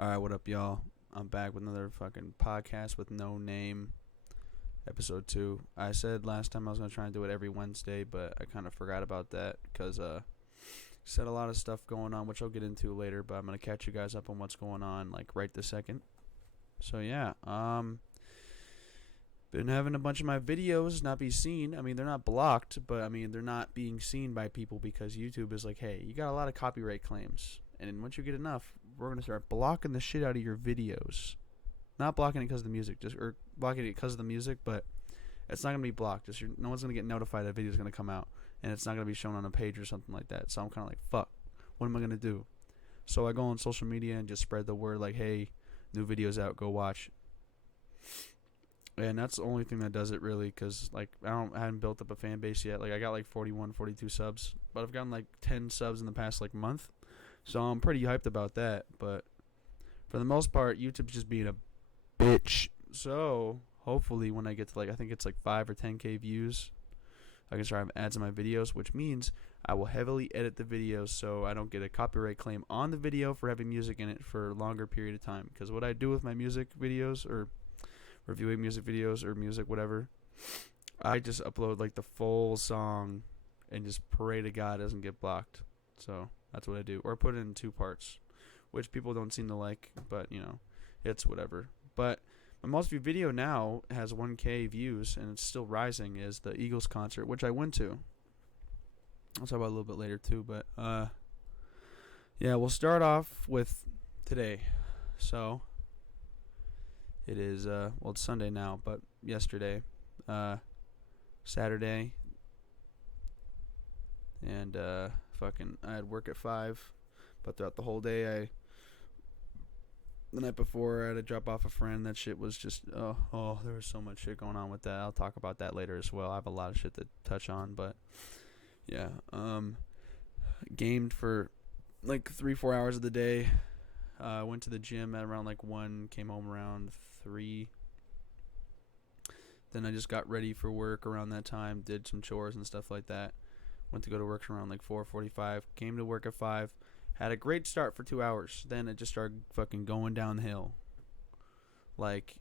Alright, what up, y'all? I'm back with another fucking podcast with no name. Episode 2. I said last time I was going to try and do it every Wednesday, but I kind of forgot about that because, said a lot of stuff going on, which I'll get into later, but I'm going to catch you guys up on what's going on, like, right this second. So, yeah, been having a bunch of my videos not be seen. I mean, they're not blocked, but, I mean, they're not being seen by people because YouTube is like, hey, you got a lot of copyright claims. And once you get enough, we're going to start blocking the shit out of your videos. Not blocking it because of the music, or blocking it because of the music, but it's not going to be blocked. No one's going to get notified that a video is going to come out, and it's not going to be shown on a page or something like that. So I'm kind of like, fuck, what am I going to do? So I go on social media and just spread the word like, hey, new video's out, go watch. And that's the only thing that does it, really, because like I haven't built up a fan base yet. Like I got like 41, 42 subs, but I've gotten like 10 subs in the past like month. So I'm pretty hyped about that, but for the most part, YouTube's just being a bitch. So hopefully, when I get to like, I think it's like 5 or 10K views, I can start having ads in my videos, which means I will heavily edit the videos so I don't get a copyright claim on the video for having music in it for a longer period of time. Because what I do with my music videos or reviewing music videos or music, whatever, I just upload like the full song and just pray to God it doesn't get blocked. So that's what I do. Or put it in 2 parts, which people don't seem to like, but, you know, it's whatever. But my most viewed video now has 1K views, and it's still rising, is the Eagles concert, which I went to. I'll talk about it a little bit later, too. But, yeah, we'll start off with today. So, it is, well, it's Sunday now, but yesterday, Saturday, and I had work at 5, but throughout the whole day, the night before, I had to drop off a friend. That shit was just, there was so much shit going on with that. I'll talk about that later as well. I have a lot of shit to touch on, but yeah, gamed for like 3-4 hours of the day. Went to the gym at around like 1, came home around 3. Then I just got ready for work around that time, did some chores and stuff like that. Went to go to work around like 4:45. Came to work at 5. Had a great start for 2 hours. Then it just started fucking going downhill. Like,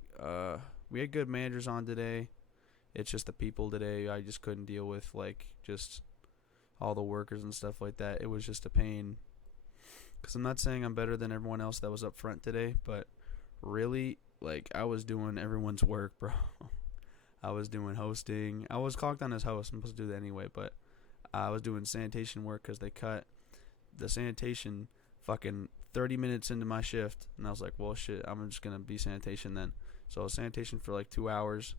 we had good managers on today. It's just the people today I just couldn't deal with, like, just all the workers and stuff like that. It was just a pain. Because I'm not saying I'm better than everyone else that was up front today, but really, like, I was doing everyone's work, bro. I was doing hosting. I was clocked on as host. I'm supposed to do that anyway, but I was doing sanitation work because they cut the sanitation fucking 30 minutes into my shift, and I was like, well, shit, I'm just gonna be sanitation then. So I was sanitation for like 2 hours,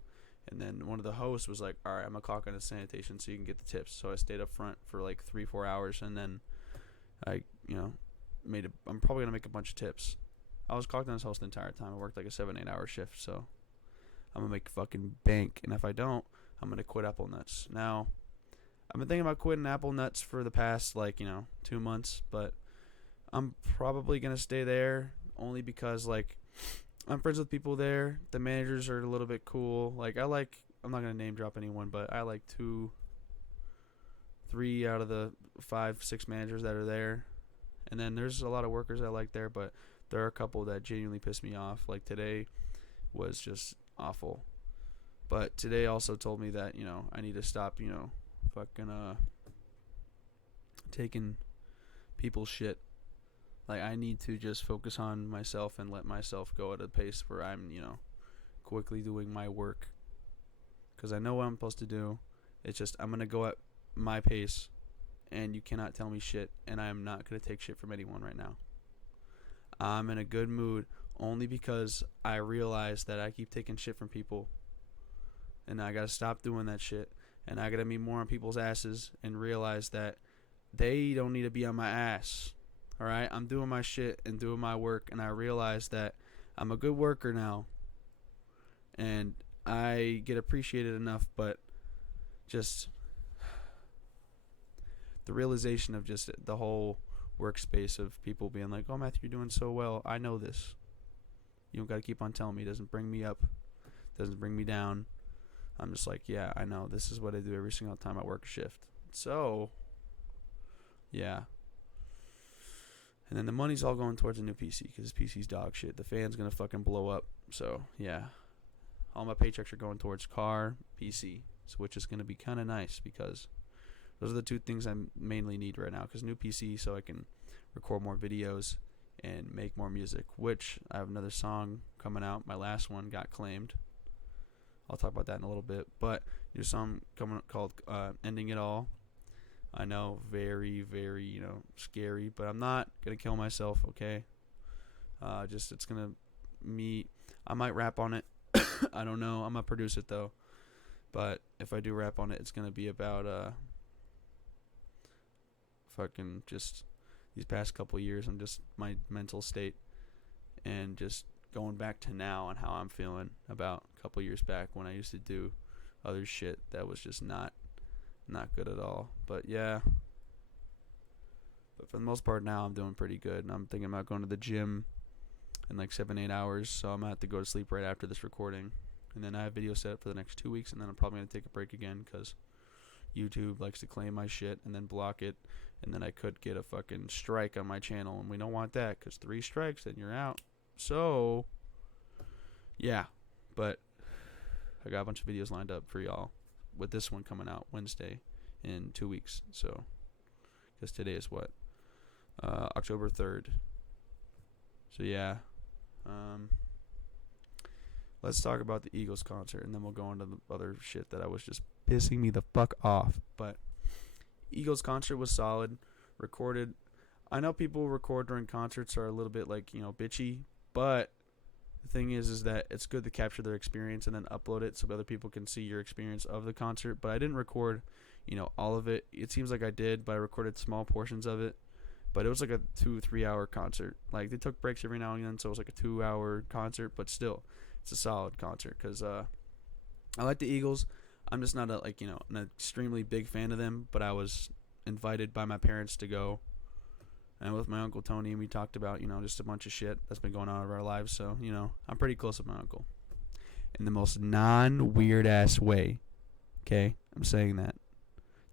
and then one of the hosts was like, alright, I'm gonna clock on to sanitation so you can get the tips. So I stayed up front for like 3-4 hours, and then I, I'm probably gonna make a bunch of tips. I was clocked on as host the entire time. I worked like a 7-8 hour shift, so I'm gonna make fucking bank, and if I don't, I'm gonna quit Apple Nuts. Now, I've been thinking about quitting Apple Nuts for the past, 2 months, but I'm probably going to stay there only because, I'm friends with people there. The managers are a little bit cool. I'm not going to name drop anyone, but I like 3 out of the 5, 6 managers that are there. And then there's a lot of workers I like there, but there are a couple that genuinely piss me off. Like today was just awful. But today also told me that, I need to stop, fucking taking people's shit. Like, I need to just focus on myself and let myself go at a pace where I'm, quickly doing my work. Because I know what I'm supposed to do. It's just, I'm going to go at my pace, and you cannot tell me shit, and I am not going to take shit from anyone right now. I'm in a good mood only because I realize that I keep taking shit from people, and I got to stop doing that shit. And I gotta be more on people's asses and realize that they don't need to be on my ass. Alright? I'm doing my shit and doing my work, and I realize that I'm a good worker now. And I get appreciated enough, but just the realization of just the whole workspace of people being like, oh, Matthew, you're doing so well. I know this. You don't gotta keep on telling me. It doesn't bring me up. It doesn't bring me down. I'm just like, yeah, I know. This is what I do every single time I work a shift. So, yeah. And then the money's all going towards a new PC because this PC's dog shit. The fan's gonna fucking blow up. So yeah, all my paychecks are going towards car, PC, which is gonna be kind of nice because those are the two things I mainly need right now. Because new PC, so I can record more videos and make more music. Which I have another song coming out. My last one got claimed. I'll talk about that in a little bit. But new song coming up called "Ending It All." I know, very, very, scary, but I'm not gonna kill myself, okay? It's gonna I might rap on it. I don't know. I'm gonna produce it though. But if I do rap on it, it's gonna be about fucking just these past couple years and just my mental state and just going back to now and how I'm feeling about a couple years back when I used to do other shit that was just not good at all. But yeah, but for the most part now I'm doing pretty good, and I'm thinking about going to the gym in like 7-8 hours, so I'm gonna have to go to sleep right after this recording, and then I have video set up for the next 2 weeks, and then I'm probably gonna take a break again because YouTube likes to claim my shit and then block it, and then I could get a fucking strike on my channel, and we don't want that because 3 strikes then you're out. So yeah, but I got a bunch of videos lined up for y'all, with this one coming out Wednesday in 2 weeks. So, because today is what? October 3rd. So, yeah. Let's talk about the Eagles concert, and then we'll go into the other shit that I was just pissing me the fuck off. But Eagles concert was solid. Recorded. I know people record during concerts are a little bit like, bitchy, but the thing is that it's good to capture their experience and then upload it so other people can see your experience of the concert. But I didn't record, all of it. It seems like I did, but I recorded small portions of it. But it was like a 2-3 hour concert. Like, they took breaks every now and then, so it was like a 2-hour concert. But still, it's a solid concert because I like the Eagles. I'm just not an extremely big fan of them. But I was invited by my parents to go. And with my Uncle Tony, we talked about, just a bunch of shit that's been going on in our lives. So, I'm pretty close with my uncle. In the most non-weird-ass way. Okay? I'm saying that.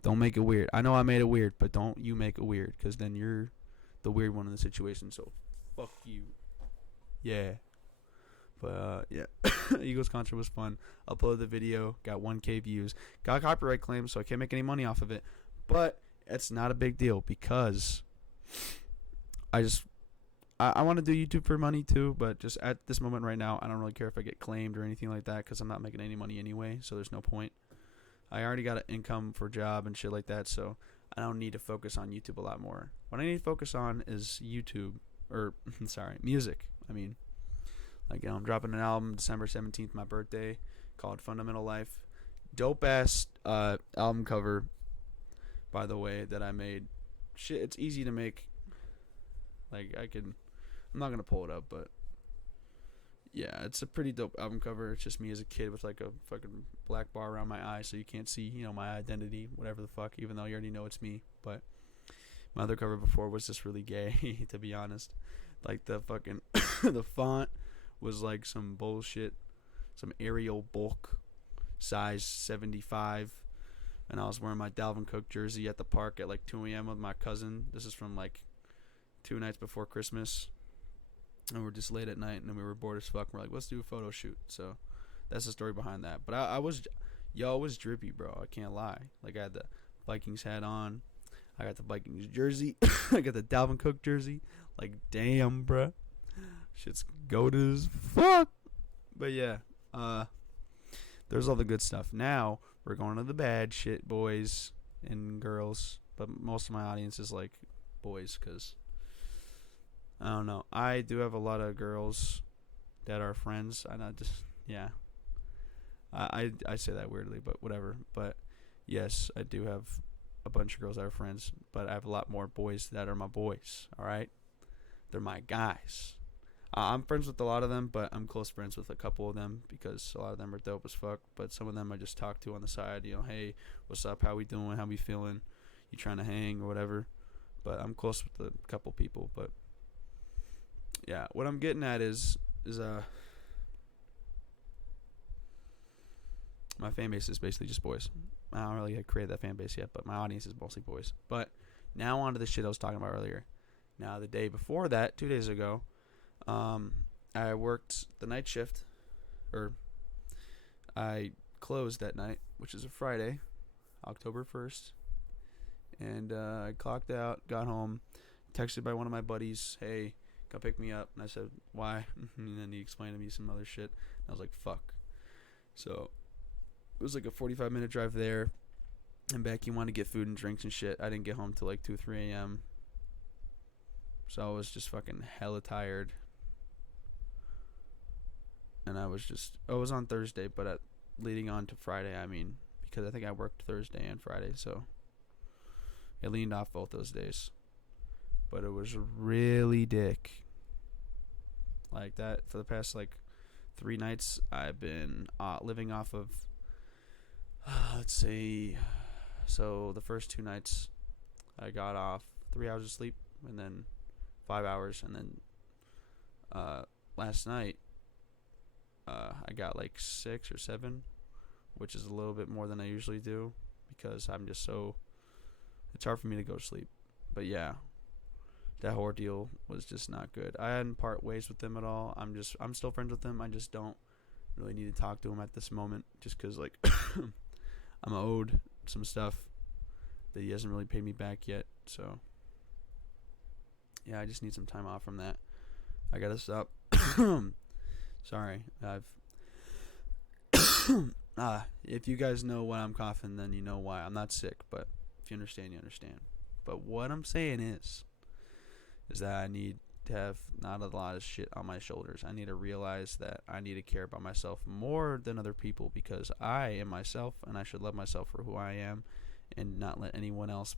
Don't make it weird. I know I made it weird, but don't you make it weird. Because then you're the weird one in the situation. So, fuck you. Yeah. But, yeah. Eagles concert was fun. Uploaded the video. Got 1K views. Got copyright claims, so I can't make any money off of it. But it's not a big deal because I want to do YouTube for money too, but just at this moment right now, I don't really care if I get claimed or anything like that because I'm not making any money anyway, so there's no point. I already got an income for a job and shit like that, so I don't need to focus on YouTube a lot more. What I need to focus on is music. I mean, I'm dropping an album December 17th, my birthday, called Fundamental Life. Dope ass album cover, by the way, that I made. Shit, it's easy to make. I'm not gonna pull it up, but yeah, it's a pretty dope album cover. It's just me as a kid with like a fucking black bar around my eye, so you can't see, my identity, whatever the fuck, even though you already know it's me. But my other cover before was just really gay, to be honest. Like the fucking the font was like some bullshit, some Arial bulk, size 75. And I was wearing my Dalvin Cook jersey at the park at like 2 a.m. with my cousin. This is from like 2 nights before Christmas. And we're just late at night, and then we were bored as fuck. We're like, let's do a photo shoot. So that's the story behind that. But I was drippy, bro. I can't lie. Like, I had the Vikings hat on. I got the Vikings jersey. I got the Dalvin Cook jersey. Like, damn, bro. Shit's goated as fuck. But yeah, there's all the good stuff. Now we're going to the bad shit, boys and girls. But most of my audience is like boys, because I don't know. I do have a lot of girls that are friends. I say that weirdly, but whatever. But yes, I do have a bunch of girls that are friends, but I have a lot more boys that are my boys. All right, they're my guys. I'm friends with a lot of them, but I'm close friends with a couple of them because a lot of them are dope as fuck. But some of them I just talk to on the side. Hey, what's up? How we doing? How we feeling? You trying to hang or whatever? But I'm close with a couple people. But yeah, what I'm getting at is my fan base is basically just boys. I don't really create that fan base yet, but my audience is mostly boys. But now on to the shit I was talking about earlier. Now, the day before that, 2 days ago, I worked the night shift, or I closed that night, which is a Friday, October 1st. And I clocked out, got home, texted by one of my buddies, hey, come pick me up. And I said, why? And then he explained to me some other shit. And I was like, fuck. So it was like a 45-minute drive there and back. He wanted to get food and drinks and shit. I didn't get home till like 2, 3 a.m. So I was just fucking hella tired. And I was on Thursday, but leading on to Friday, I mean, because I think I worked Thursday and Friday, so I leaned off both those days. But it was really dick. Like that, for the past like 3 nights, I've been living off of, let's see, so the first 2 nights, I got off 3 hours of sleep, and then 5 hours, and then last night, I got like 6 or 7, which is a little bit more than I usually do, because I'm just so, it's hard for me to go to sleep. But yeah, that ordeal was just not good. I hadn't part ways with him at all. I'm still friends with him. I just don't really need to talk to him at this moment, just because like I'm owed some stuff that he hasn't really paid me back yet. So yeah, I just need some time off from that. I gotta stop. Sorry, if you guys know why I'm coughing, then you know why. I'm not sick, but if you understand, you understand. But what I'm saying is that I need to have not a lot of shit on my shoulders. I need to realize that I need to care about myself more than other people, because I am myself, and I should love myself for who I am, and not let anyone else,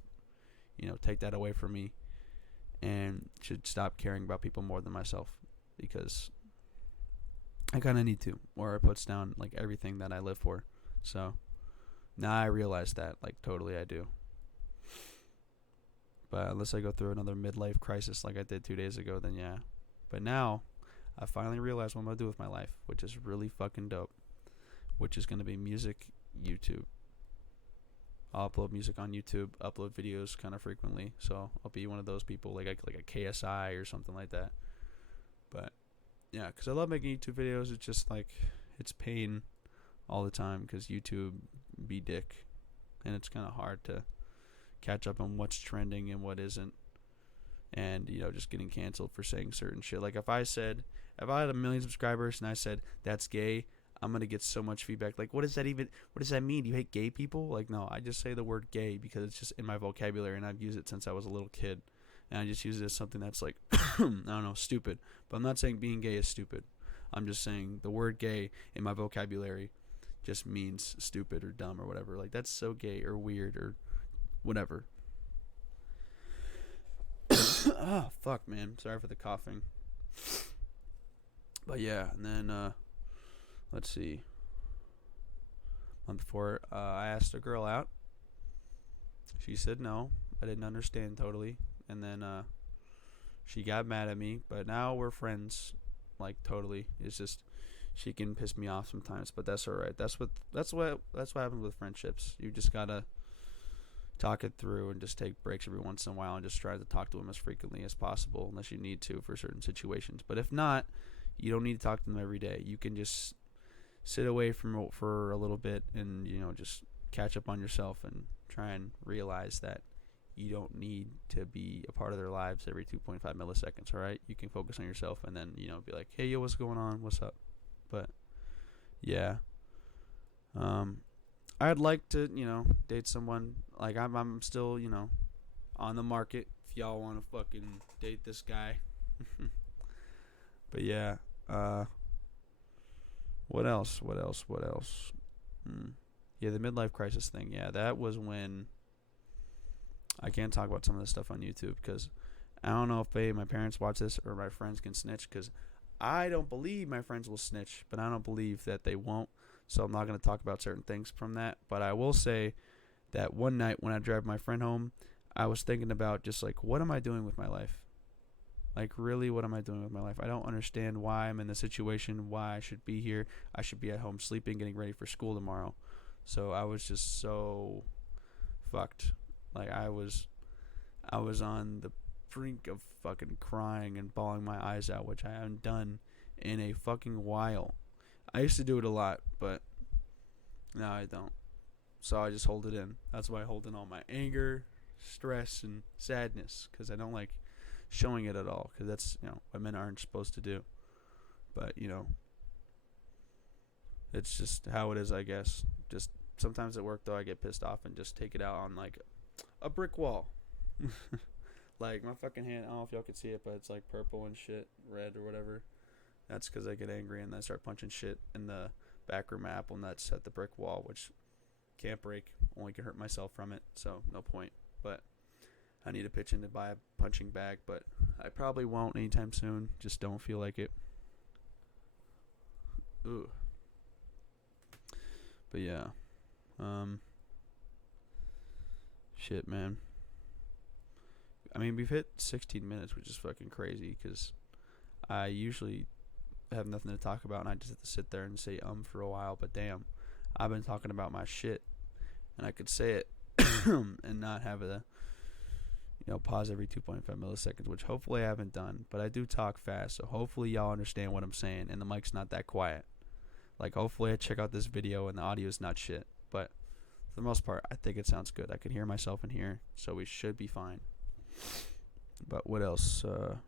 take that away from me, and should stop caring about people more than myself, because I kind of need to, or it puts down like everything that I live for. So now I realize that, like, totally I do. But unless I go through another midlife crisis like I did 2 days ago, then yeah. But now I finally realized what I'm going to do with my life, which is really fucking dope, which is going to be music, YouTube. I'll upload music on YouTube, upload videos kind of frequently, so I'll be one of those people like a KSI or something like that. But yeah, because I love making YouTube videos. It's just like, it's pain all the time because YouTube be dick, and it's kind of hard to catch up on what's trending and what isn't, and just getting canceled for saying certain shit. Like if I had 1 million subscribers and I said that's gay, I'm gonna get so much feedback. Like, what does that mean? Do you hate gay people? Like, no, I just say the word gay because it's just in my vocabulary, and I've used it since I was a little kid, and I just use it as something that's like I don't know, stupid. But I'm not saying being gay is stupid. I'm just saying the word gay in my vocabulary just means stupid or dumb or whatever. Like, that's so gay or weird or whatever. Oh, fuck, man. Sorry for the coughing. But yeah, and then, let's see. Month before, I asked a girl out. She said no. I didn't understand totally. And then, she got mad at me. But now we're friends, like, totally. It's just, she can piss me off sometimes, but that's alright. That's what happens with friendships. You just gotta talk it through and just take breaks every once in a while and just try to talk to them as frequently as possible, unless you need to for certain situations. But if not, you don't need to talk to them every day. You can just sit away from for a little bit and just catch up on yourself and try and realize that you don't need to be a part of their lives every 2.5 milliseconds. All right, you can focus on yourself and then be like, hey, yo, what's going on? What's up? But yeah, I'd like to, date someone. Like, I'm still, on the market. If y'all want to fucking date this guy. But yeah, what else? Yeah, the midlife crisis thing. Yeah, that was when I can't talk about some of this stuff on YouTube because I don't know if my parents watch this or my friends can snitch, because I don't believe my friends will snitch, but I don't believe that they won't. So I'm not going to talk about certain things from that. But I will say that one night when I drove my friend home, I was thinking about just like, what am I doing with my life? Like, really, what am I doing with my life? I don't understand why I'm in this situation, why I should be here. I should be at home sleeping, getting ready for school tomorrow. So I was just so fucked. Like, I was on brink of fucking crying and bawling my eyes out, which I haven't done in a fucking while. I used to do it a lot, but now I don't. So I just hold it in. That's why I hold in all my anger, stress, and sadness, because I don't like showing it at all, because that's, what men aren't supposed to do. But, it's just how it is, I guess. Just sometimes at work, though, I get pissed off and just take it out on, like, a brick wall. Like, my fucking hand, I don't know if y'all can see it, but it's, like, purple and shit, red or whatever. That's because I get angry and I start punching shit in the back room at Apple Nuts at the brick wall, which can't break. Only can hurt myself from it, so no point. But I need to pitch in to buy a punching bag, but I probably won't anytime soon. Just don't feel like it. Ooh. But yeah. Shit, man. I mean, we've hit 16 minutes, which is fucking crazy, because I usually have nothing to talk about, and I just have to sit there and say for a while, but damn, I've been talking about my shit, and I could say it and not have a pause every 2.5 milliseconds, which hopefully I haven't done, but I do talk fast, so hopefully y'all understand what I'm saying and the mic's not that quiet. Like, hopefully I check out this video and the audio's not shit, but for the most part I think it sounds good. I can hear myself in here, so we should be fine. But what else? Oh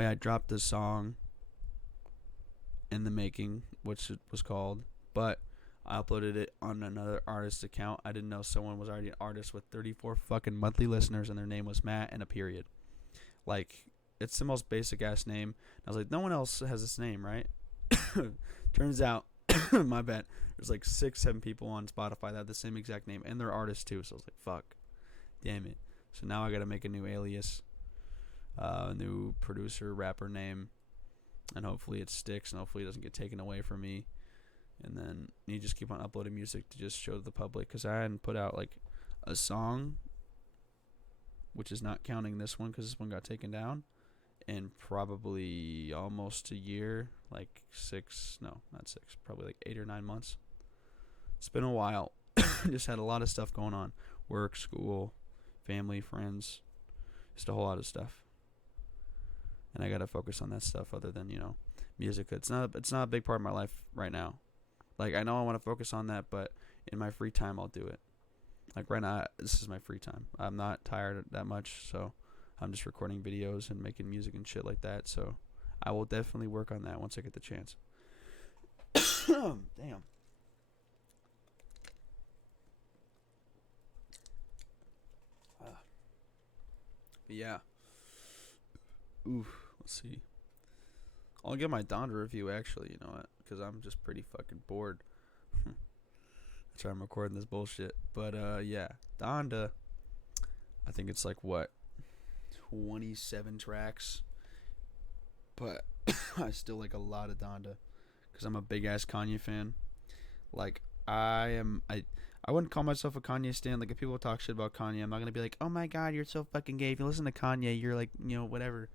yeah, I dropped this song in the making, which it was called, but I uploaded it on another artist's account. I didn't know someone was already an artist with 34 fucking monthly listeners, and their name was Matt and a period. Like, it's the most basic ass name. I was like, no one else has this name, right? Turns out, my bad, there's like 6-7 people on Spotify that have the same exact name, and they're artists too. So I was like, fuck, damn it. So now I gotta make a new alias, a new producer, rapper name, and hopefully it sticks, and hopefully it doesn't get taken away from me. And then you just keep on uploading music to just show to the public, because I hadn't put out like a song, which is not counting this one because this one got taken down, in probably almost a year, like 6, no, not 6, probably like 8 or 9 months. It's been a while. Just had a lot of stuff going on. Work, school, family, friends, just a whole lot of stuff. And I got to focus on that stuff other than, music. It's not a big part of my life right now. Like, I know I want to focus on that, but in my free time, I'll do it. Like, right now, this is my free time. I'm not tired that much, so I'm just recording videos and making music and shit like that. So I will definitely work on that once I get the chance. Damn. But yeah. Oof. Let's see. I'll get my Donda review, actually, you know what? Because I'm just pretty fucking bored. That's why I'm recording this bullshit. But, yeah. Donda, I think it's like, 27 tracks. But I still like a lot of Donda, because I'm a big-ass Kanye fan. Like, I wouldn't call myself a Kanye stan. Like, if people talk shit about Kanye, I'm not going to be like, oh my god, you're so fucking gay. If you listen to Kanye, you're like, whatever.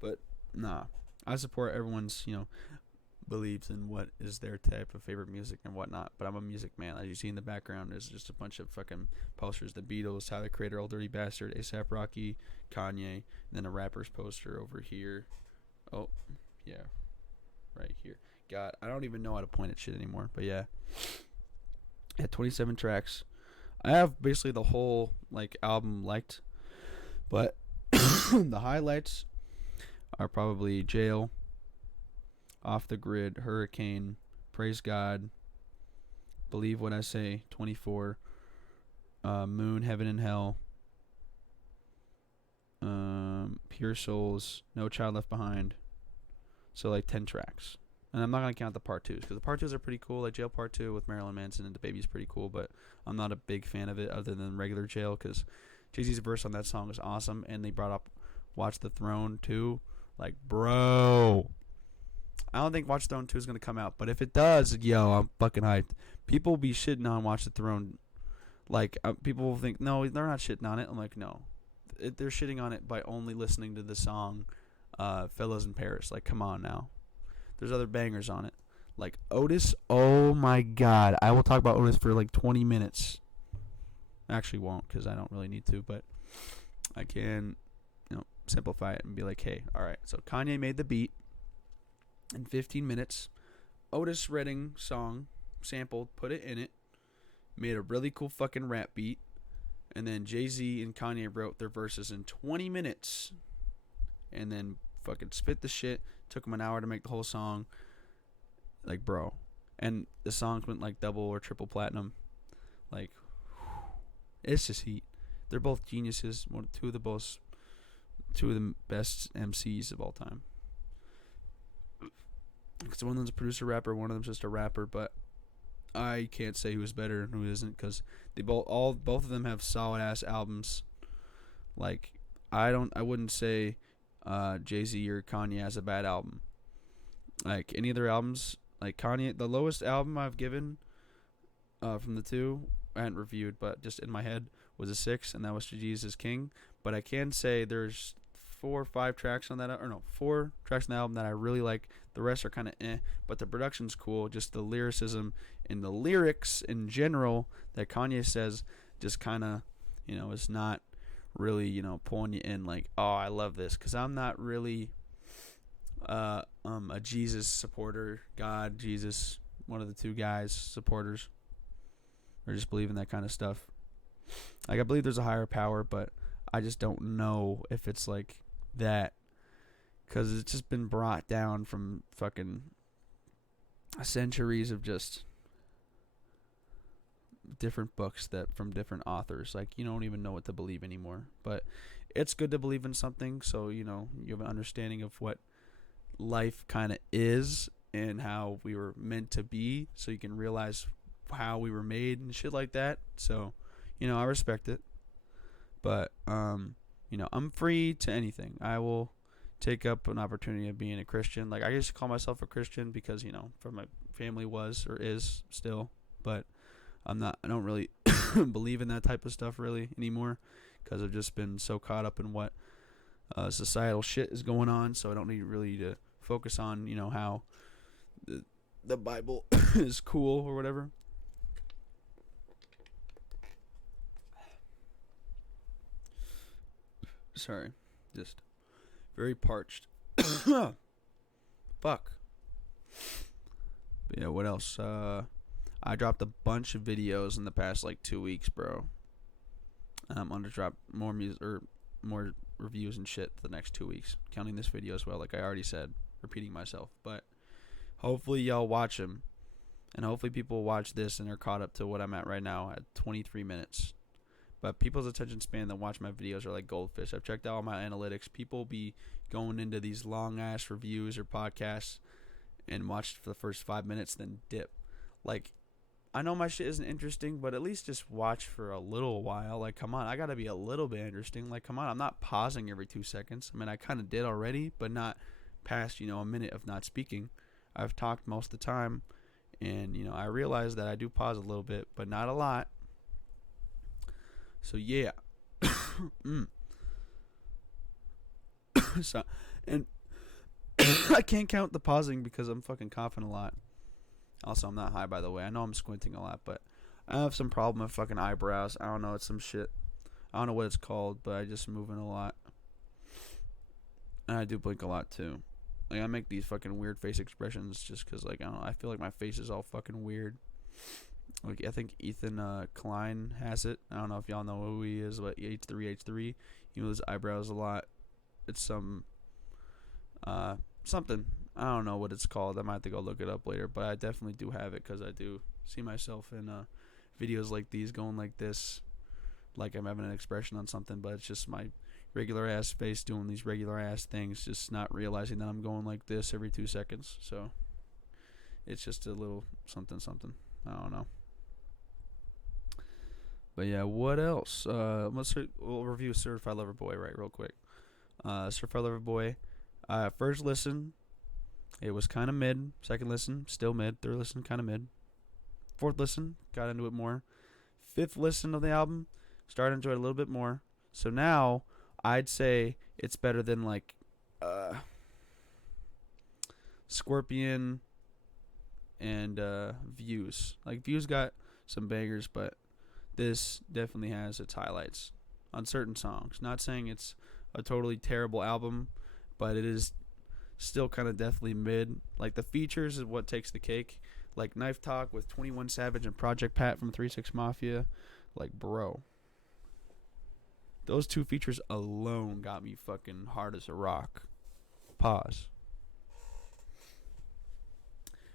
But, nah. I support everyone's, believes in what is their type of favorite music and whatnot. But I'm a music man. As you see in the background, there's just a bunch of fucking posters. The Beatles, Tyler the Creator, Old Dirty Bastard, A$AP Rocky, Kanye, and then a rapper's poster over here. Oh, yeah. Right here. God, I don't even know how to point at shit anymore. But yeah. Yeah, 27 tracks. I have basically the whole, album liked. But the highlights are probably Jail, Off the Grid, Hurricane, Praise God, Believe What I Say, 24, Moon, Heaven and Hell, Pure Souls, No Child Left Behind. So 10 tracks. And I'm not going to count the part 2s, because the part 2s are pretty cool. Like Jail Part 2 with Marilyn Manson and DaBaby's pretty cool, but I'm not a big fan of it other than regular Jail, because Jay-Z's verse on that song is awesome, and they brought up Watch the Throne 2. Like, bro, I don't think Watch the Throne 2 is going to come out, but if it does, I'm fucking hyped. People be shitting on Watch the Throne. Like, people will think, no, they're not shitting on it. I'm like, no. They're shitting on it by only listening to the song Fellas in Paris. Like, come on now. There's other bangers on it. Like, Otis, oh my god. I will talk about Otis for 20 minutes. I actually won't because I don't really need to, but I can, simplify it and be like, hey, all right. So Kanye made the beat in 15 minutes. Otis Redding song sampled, put it in it, made a really cool fucking rap beat, and then Jay-Z and Kanye wrote their verses in 20 minutes, and then fucking spit the shit. Took them an hour to make the whole song. Like, bro. And the songs went like double or triple platinum. Like, it's just heat. They're both geniuses. Two of the best MCs of all time. Because one of them's a producer rapper, one of them's just a rapper, but I can't say who's better and who isn't because they both of them have solid ass albums. Like, I wouldn't say Jay-Z or Kanye has a bad album. Like, any of their albums, like Kanye, the lowest album I've given from the two, I hadn't reviewed, but just in my head, was a 6, and that was Jesus is King. But I can say there's 4 or 5 tracks on that, 4 tracks on the album that I really like. The rest are kind of but the production's cool. Just the lyricism and the lyrics in general that Kanye says just kind of, is not really, pulling you in like, oh, I love this. Because I'm not really a Jesus supporter, God, Jesus, one of the two guys, supporters, or just believe in that kind of stuff. Like, I believe there's a higher power, but I just don't know if it's like that, because it's just been brought down from fucking centuries of just different books that from different authors. Like, you don't even know what to believe anymore. But it's good to believe in something, so you have an understanding of what life kind of is and how we were meant to be, so you can realize how we were made and shit like that. So, I respect it. But I'm free to anything. I will take up an opportunity of being a Christian. Like, I used to call myself a Christian because, from my family was or is still, but I don't really believe in that type of stuff really anymore because I've just been so caught up in what societal shit is going on, so I don't need really to focus on, how the Bible is cool or whatever. Sorry, just very parched. Fuck. But yeah, what else? I dropped a bunch of videos in the past 2 weeks, bro. I'm gonna drop more music or more reviews and shit the next 2 weeks, counting this video as well. Like I already said, repeating myself, but hopefully y'all watch them, and hopefully people watch this and are caught up to what I'm at right now at 23 minutes. But people's attention span that watch my videos are like goldfish. I've checked out all my analytics. People be going into these long-ass reviews or podcasts and watch for the first 5 minutes, then dip. Like, I know my shit isn't interesting, but at least just watch for a little while. Like, come on, I gotta be a little bit interesting. Like, come on, I'm not pausing every 2 seconds. I mean, I kind of did already, but not past, a minute of not speaking. I've talked most of the time, and, I realize that I do pause a little bit, but not a lot. So yeah. So, and I can't count the pausing because I'm fucking coughing a lot. Also, I'm not high, by the way. I know I'm squinting a lot, but I have some problem with fucking eyebrows. I don't know, it's some shit. I don't know what it's called, but I just moving a lot. And I do blink a lot too. Like, I make these fucking weird face expressions just because, like, I don't know, I feel like my face is all fucking weird. Like, I think Ethan Klein has it. I don't know if y'all know who he is, but H3H3. He moves his eyebrows a lot. It's some something. I don't know what it's called. I might have to go look it up later, but I definitely do have it because I do see myself in videos like these going like this, like I'm having an expression on something, but it's just my regular ass face doing these regular ass things, just not realizing that I'm going like this every 2 seconds. So it's just a little something. I don't know. But yeah, what else? We'll review Certified Lover Boy real quick. Certified Lover Boy. First listen, it was kind of mid. Second listen, still mid. Third listen, kind of mid. Fourth listen, got into it more. Fifth listen of the album, started to enjoy it a little bit more. So now, I'd say it's better than like Scorpion and Views. Like, Views got some bangers, but this definitely has its highlights on certain songs. Not saying it's a totally terrible album, but it is still kind of definitely mid. Like the features is what takes the cake. Like Knife Talk with 21 Savage and Project Pat from 3 6 Mafia. Like, bro. Those two features alone got me fucking hard as a rock. Pause.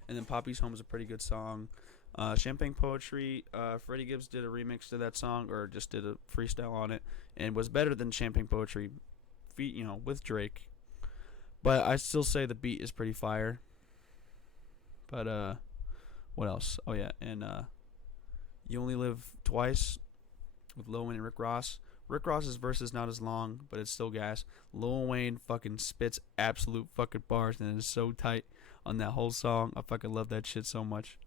And then Poppy's Home is a pretty good song. Champagne Poetry, Freddie Gibbs did a remix to that song, or just did a freestyle on it, and was better than Champagne Poetry, with Drake. But I still say the beat is pretty fire. But, what else? Oh, yeah, and You Only Live Twice with Lil Wayne and Rick Ross. Rick Ross's verse is not as long, but it's still gas. Lil Wayne fucking spits absolute fucking bars, and it is so tight on that whole song. I fucking love that shit so much.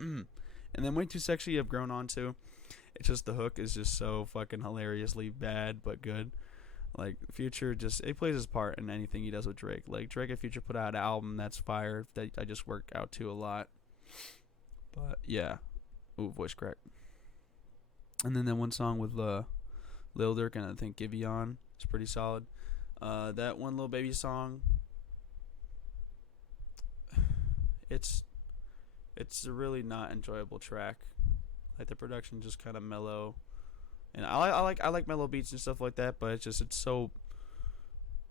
And then Way Too Sexy I've grown on to. It's just the hook is just so fucking hilariously bad but good. Like Future he plays his part in anything he does with Drake. Like Drake and Future put out an album that's fire that I just work out to a lot. But yeah. Ooh, voice crack. And then that one song with Lil Durk and I think Giveon is pretty solid. That one Lil Baby song, it's a really not enjoyable track. Like the production just kind of mellow, and I like mellow beats and stuff like that. But it's so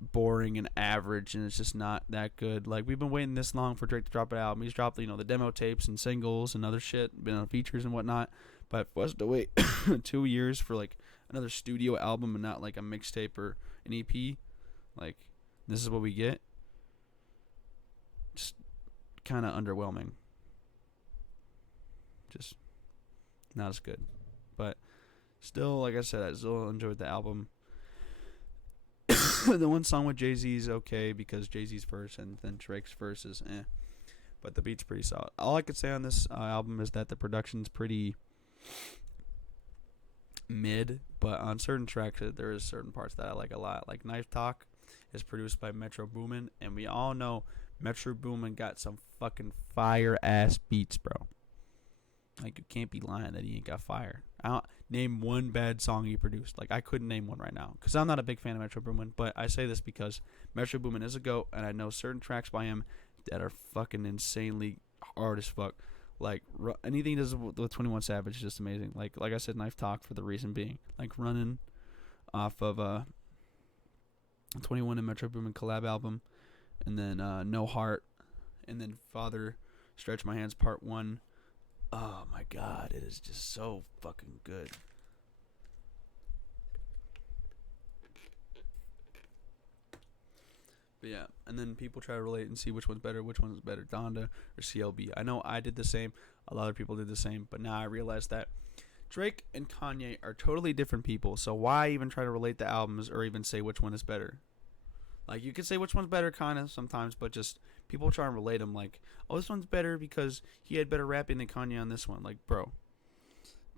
boring and average, and it's just not that good. Like we've been waiting this long for Drake to drop an album. He's dropped the demo tapes and singles and other shit, been on features and whatnot. But for us to wait 2 years for like another studio album and not like a mixtape or an EP, like this is what we get. Just kind of underwhelming. Just not as good. But still, like I said, I still enjoyed the album. The one song with Jay-Z is okay because Jay-Z's verse and then Drake's verse is eh. But the beat's pretty solid. All I could say on this album is that the production's pretty mid, but on certain tracks there is certain parts that I like a lot. Like Knife Talk is produced by Metro Boomin, and we all know Metro Boomin got some fucking fire ass beats, bro. Like you can't be lying that he ain't got fire. I don't name one bad song he produced. Like I couldn't name one right now because I'm not a big fan of Metro Boomin, but I say this because Metro Boomin is a GOAT, and I know certain tracks by him that are fucking insanely hard as fuck. Like anything he does with 21 Savage is just amazing. Like I said, Knife Talk for the reason being like running off of 21 and Metro Boomin collab album, and then No Heart, and then Father Stretch My Hands Part 1. Oh my god, it is just so fucking good. But yeah, and then people try to relate and see which one's better, Donda or CLB. I know I did the same, a lot of people did the same, but now I realize that Drake and Kanye are totally different people, so why even try to relate the albums or even say which one is better? Like, you could say which one's better kind of sometimes, but just people try and relate them like, oh, this one's better because he had better rapping than Kanye on this one. Like, bro,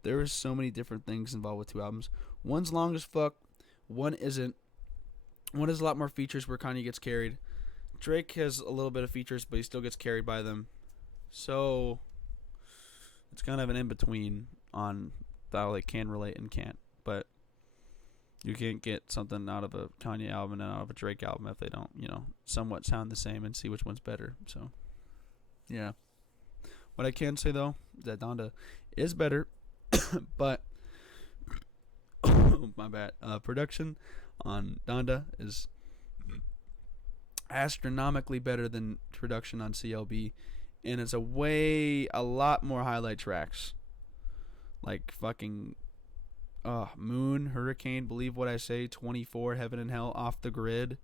there is so many different things involved with two albums. One's long as fuck, one isn't. One has a lot more features where Kanye gets carried. Drake has a little bit of features, but he still gets carried by them. So it's kind of an in-between on how they can relate and can't. But you can't get something out of a Kanye album and out of a Drake album if they don't, somewhat sound the same and see which one's better. So, yeah. What I can say, though, is that Donda is better, but my bad. Production on Donda is astronomically better than production on CLB, and it's a lot more highlight tracks, like fucking Moon, Hurricane, Believe What I Say, 24, Heaven and Hell, Off the Grid,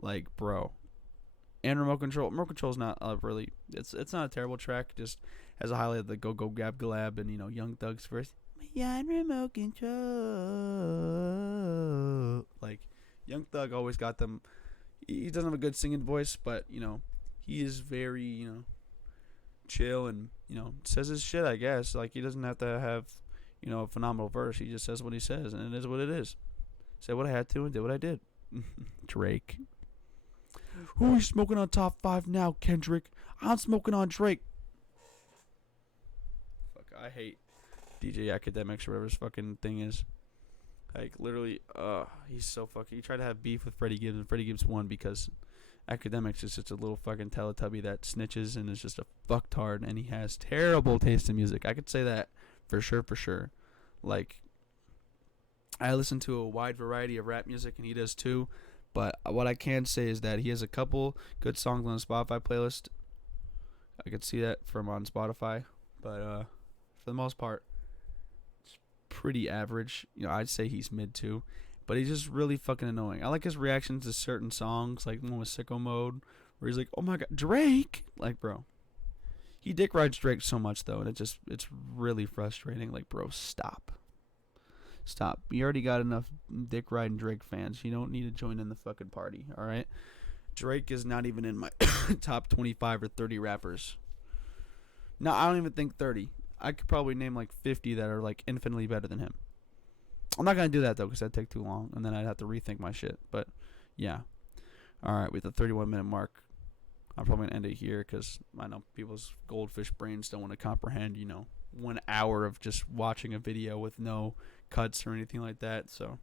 like, bro. And Remote Control's not really, it's not a terrible track, just has a highlight of the Go Go Gab Galab and Young Thug's verse. Yeah, remote control. Like, Young Thug always got them. He doesn't have a good singing voice, but he is very chill and says his shit. I guess like he doesn't have to have a phenomenal verse. He just says what he says, and it is what it is. Said what I had to and did what I did. Drake. Who are you smoking on top 5 now, Kendrick? I'm smoking on Drake. Fuck I hate DJ Academics or whatever his fucking thing is. Like, literally, he's so fucking... He tried to have beef with Freddie Gibbs, and Freddie Gibbs won because Academics is just a little fucking Teletubby that snitches and is just a fucktard, and he has terrible taste in music. I could say that for sure. Like, I listen to a wide variety of rap music, and he does too, but what I can say is that he has a couple good songs on the Spotify playlist. I could see that from on Spotify, but for the most part, pretty average. You know, I'd say he's mid too, but he's just really fucking annoying. I like his reactions to certain songs, like the one with Sicko Mode, where he's like, "Oh my god, Drake!" Like, bro, he dick rides Drake so much though, and it's really frustrating. Like, bro, stop. You already got enough dick riding Drake fans. You don't need to join in the fucking party. All right, Drake is not even in my top 25 or 30 rappers. No, I don't even think 30. I could probably name like 50 that are like infinitely better than him. I'm not going to do that though because that'd take too long and then I'd have to rethink my shit. But yeah. Alright, with the 31-minute mark, I'm probably going to end it here because I know people's goldfish brains don't want to comprehend, 1 hour of just watching a video with no cuts or anything like that. So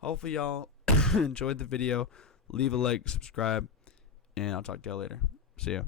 hopefully y'all enjoyed the video. Leave a like, subscribe, and I'll talk to y'all later. See ya.